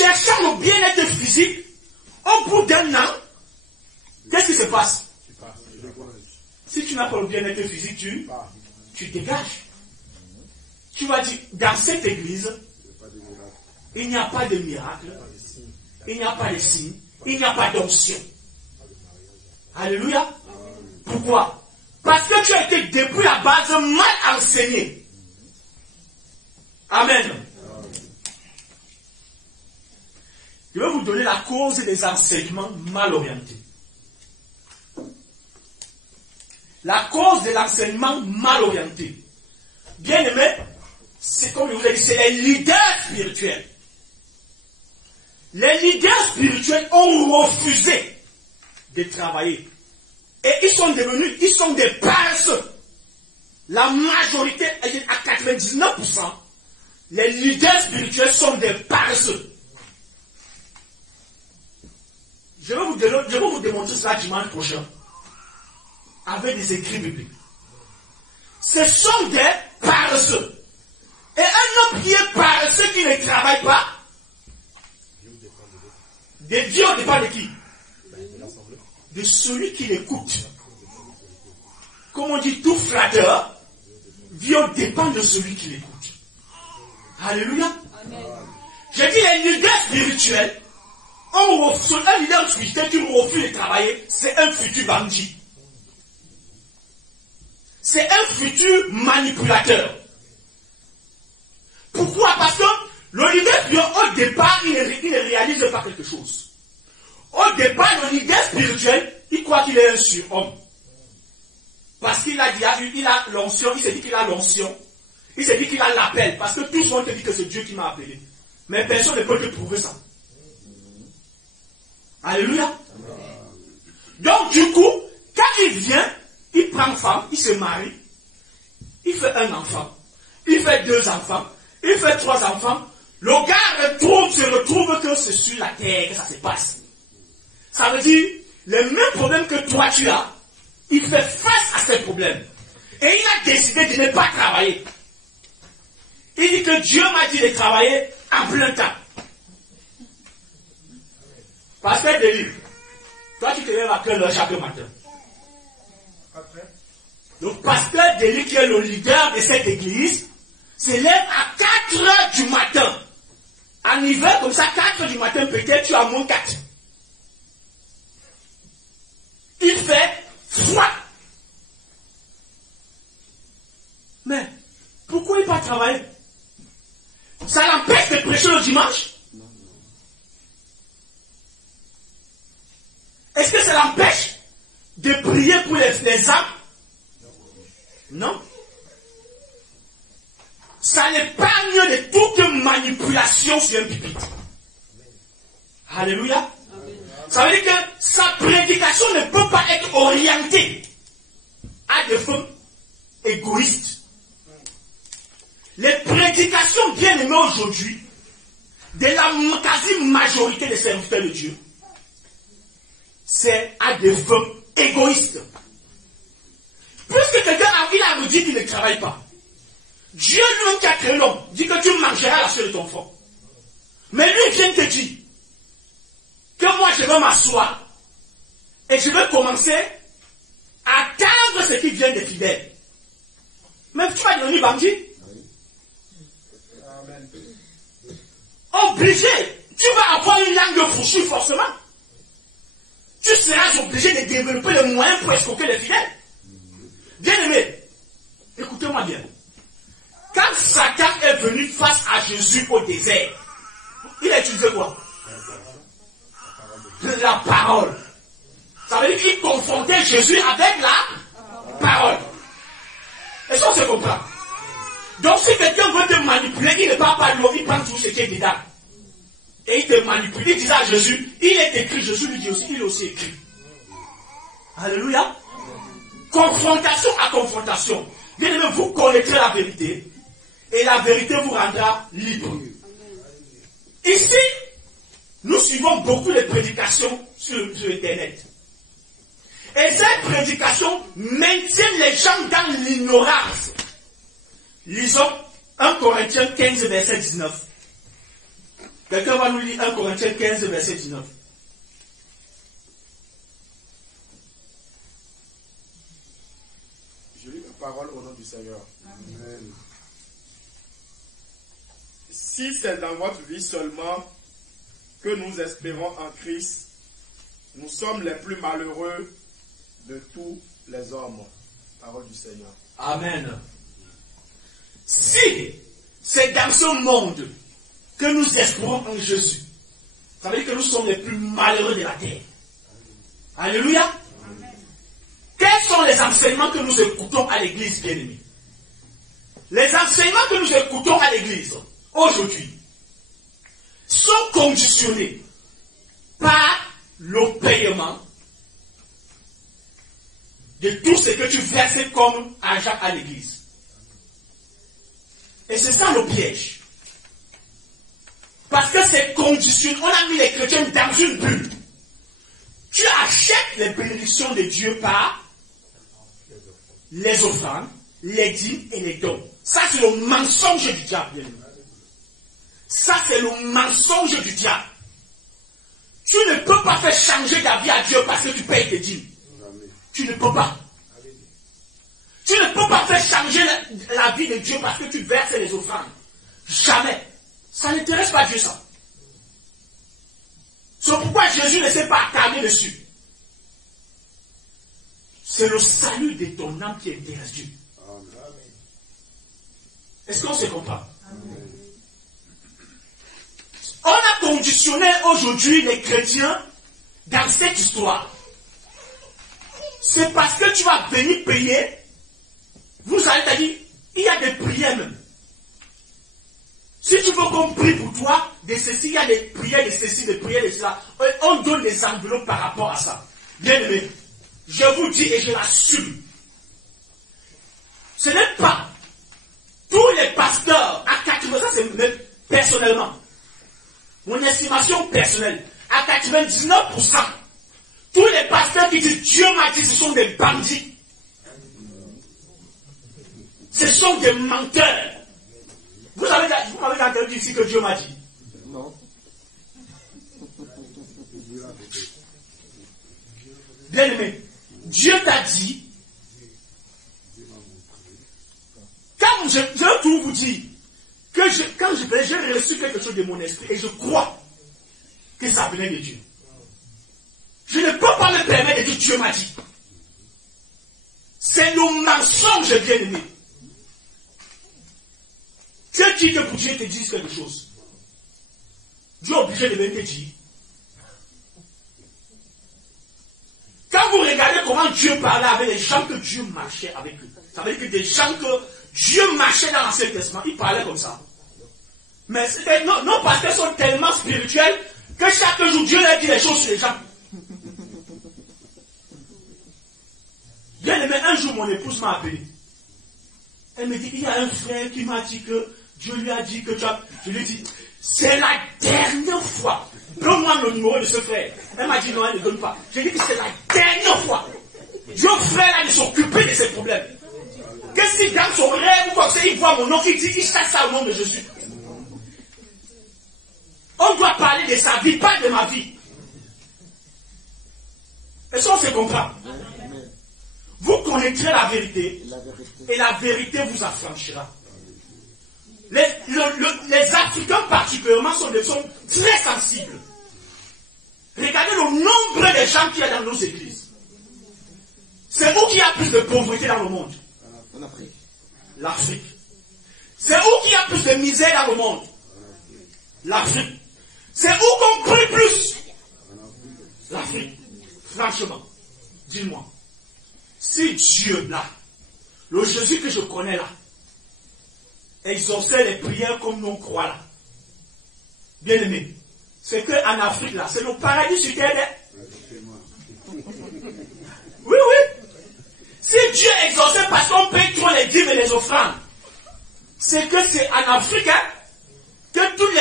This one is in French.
cherchant le bien-être physique, au bout d'un an, qu'est-ce qui se passe? Si tu n'as pas le bien-être physique, tu dégages. Tu vas dire, dans cette église, il n'y a pas de miracle, il n'y a pas de signe, il n'y a pas d'onction. Alléluia. Pourquoi? Parce que tu as été depuis la base mal enseigné. Amen. Je vais vous donner la cause des enseignements mal orientés. La cause de l'enseignement mal orienté. Bien aimé, c'est comme je vous ai dit, c'est les leaders spirituels. Les leaders spirituels ont refusé de travailler. Et ils sont des paresseux. La majorité, à 99%, les leaders spirituels sont des paresseux. Je vais vous démontrer cela dimanche prochain. Avec des écrits bibliques. Ce sont des paresseux. Et un homme qui est paresseux, qui ne travaille pas, de Dieu dépend de qui? De celui qui l'écoute. Comme on dit, tout flatteur, Dieu dépend de celui qui l'écoute. Alléluia. J'ai dit, les leaders spirituels, un leader spirituel qui refuse de travailler, c'est un futur bandit. C'est un futur manipulateur. Pourquoi? Parce que le leader, au départ, il ne réalise pas quelque chose. Au départ, le leader spirituel, il croit qu'il est un surhomme. Parce qu'il a l'onction, il s'est dit qu'il a l'onction. Il s'est dit qu'il a l'appel. Parce que tous vont te dire que c'est Dieu qui m'a appelé. Mais personne ne peut te prouver ça. Alléluia. Donc du coup, quand il vient, il prend femme, il se marie, il fait un enfant, il fait 2 enfants, il fait 3 enfants. Le gars se retrouve que c'est sur la terre que ça se passe. Ça veut dire, les mêmes problèmes que toi tu as, il fait face à ces problèmes. Et il a décidé de ne pas travailler. Il dit que Dieu m'a dit de travailler en plein temps. Pasteur Delis, toi tu te lèves à quelle heure chaque matin? Le pasteur Delis, qui est le leader de cette église, se lève à 4 heures du matin. En hiver, comme ça, 4 heures du matin, peut-être tu as moins 4. Il fait froid. Mais, pourquoi il ne pas travailler? Ça l'empêche de prêcher le dimanche? Est-ce que ça l'empêche de prier pour les âmes? Non. Ça l'épargne de toute manipulation sur un pupitre. Alléluia. Ça veut dire que sa prédication ne peut pas être orientée à des femmes égoïstes. Les prédications bien aimées aujourd'hui de la quasi-majorité des serviteurs de Dieu, c'est à des femmes égoïstes. Puisque quelqu'un a dit qu'il ne travaille pas, Dieu lui qui a créé l'homme dit que tu mangeras la sueur de ton front. Mais lui vient te dire que moi je vais m'asseoir et je vais commencer à attendre ce qui vient des fidèles. Mais tu vas devenir bandit. Obligé, tu vas avoir une langue fourchue forcément. Tu seras obligé de développer les moyens pour escroquer les fidèles. Bien aimé, écoutez-moi bien. Quand Satan est venu face à Jésus au désert, il a utilisé quoi? La parole. Ça veut dire qu'il confrontait Jésus avec la parole. Est-ce qu'on se comprend? Donc si quelqu'un veut te manipuler, il ne parle pas de l'eau, il prend tout ce qui est dedans. Et il te manipule, il dit à Jésus, il est écrit, Jésus lui dit aussi, il est aussi écrit. Alléluia. Confrontation à confrontation. Bien aimé, vous connaîtrez la vérité. Et la vérité vous rendra libre. Ici, nous suivons beaucoup de prédications sur Internet. Et ces prédications maintiennent les gens dans l'ignorance. Lisons 1 Corinthiens 15, verset 19. Quelqu'un va nous lire 1 Corinthiens 15, verset 19. Je lis la parole au nom du Seigneur. Amen. Si c'est dans votre vie seulement que nous espérons en Christ, nous sommes les plus malheureux de tous les hommes. Parole du Seigneur. Amen. Si c'est dans ce monde que nous espérons en Jésus, ça veut dire que nous sommes les plus malheureux de la terre. Alléluia. Amen. Quels sont les enseignements que nous écoutons à l'église, bien-aimés? Les enseignements que nous écoutons à l'église aujourd'hui sont conditionnés par le paiement de tout ce que tu verses comme argent à l'église. Et c'est ça le piège. Parce que c'est conditionné. On a mis les chrétiens dans une bulle. Tu achètes les bénédictions de Dieu par les offrandes, les dîmes et les dons. Ça, c'est le mensonge du diable, bien aimé. Ça, c'est le mensonge du diable. Tu ne peux pas faire changer ta vie à Dieu parce que tu payes tes dîmes. Tu ne peux pas. Tu ne peux pas faire changer la vie de Dieu parce que tu verses les offrandes. Jamais. Ça n'intéresse pas Dieu, ça. C'est pourquoi Jésus ne s'est pas attardé dessus. C'est le salut de ton âme qui intéresse Dieu. Est-ce qu'on se comprend? On a conditionné aujourd'hui les chrétiens dans cette histoire. C'est parce que tu vas venir payer. Vous allez te dire, il y a des prières même. Si tu veux qu'on prie pour toi, de ceci, il y a des prières de ceci, des prières de cela. On donne des enveloppes par rapport à ça. Bien aimé, je vous dis et je l'assume. Ce n'est pas tous les pasteurs à 80%, ça c'est même personnellement. Mon estimation personnelle, à 99%, tous les pasteurs qui disent Dieu m'a dit, ce sont des bandits. Ce sont des menteurs. Vous m'avez entendu ici que Dieu m'a dit? Non. Bien aimé, Dieu t'a dit, quand je vais tout vous dire, que quand j'ai reçu quelque chose de mon esprit et je crois que ça venait de Dieu. Je ne peux pas me permettre de dire Dieu m'a dit. C'est le mensonge, bien aimé. Dieu dit que pour Dieu te dise quelque chose. Dieu est obligé de venir te dire. Quand vous regardez comment Dieu parlait avec les gens que Dieu marchait avec eux, ça veut dire que des gens que Dieu marchait dans l'Ancien Testament, il parlait comme ça. Mais nos pasteurs sont tellement spirituels que chaque jour Dieu leur dit les choses sur les gens. Bien aimé, un jour mon épouse m'a appelé. Elle me dit, il y a un frère qui m'a dit que Dieu lui a dit que tu as... Je lui ai dit, c'est la dernière fois. Donne-moi le numéro de ce frère. Elle m'a dit non, elle ne donne pas. J'ai dit que c'est la dernière fois. Dieu frère là de s'occuper de ses problèmes. Que si dans son rêve, comme ça, il voit mon nom, il dit, il chasse ça au nom de Jésus. On doit parler de sa vie, pas de ma vie. Est-ce qu'on se comprend? Vous connaîtrez la vérité et la vérité vous affranchira. Les Africains particulièrement sont très sensibles. Regardez le nombre de gens qu'il y a dans nos églises. C'est où qu'il y a plus de pauvreté dans le monde? L'Afrique. C'est où qu'il y a plus de misère dans le monde? L'Afrique. C'est où qu'on prie plus? L'Afrique. Franchement, dis-moi. Si Dieu là, le Jésus que je connais là, exauçait les prières comme nous croit là, bien aimé, c'est qu'en Afrique là, c'est le paradis sur terre. Oui, oui. Si Dieu exauçait parce qu'on paye trop les dîmes et les offrandes, c'est que c'est en Afrique hein, que tous les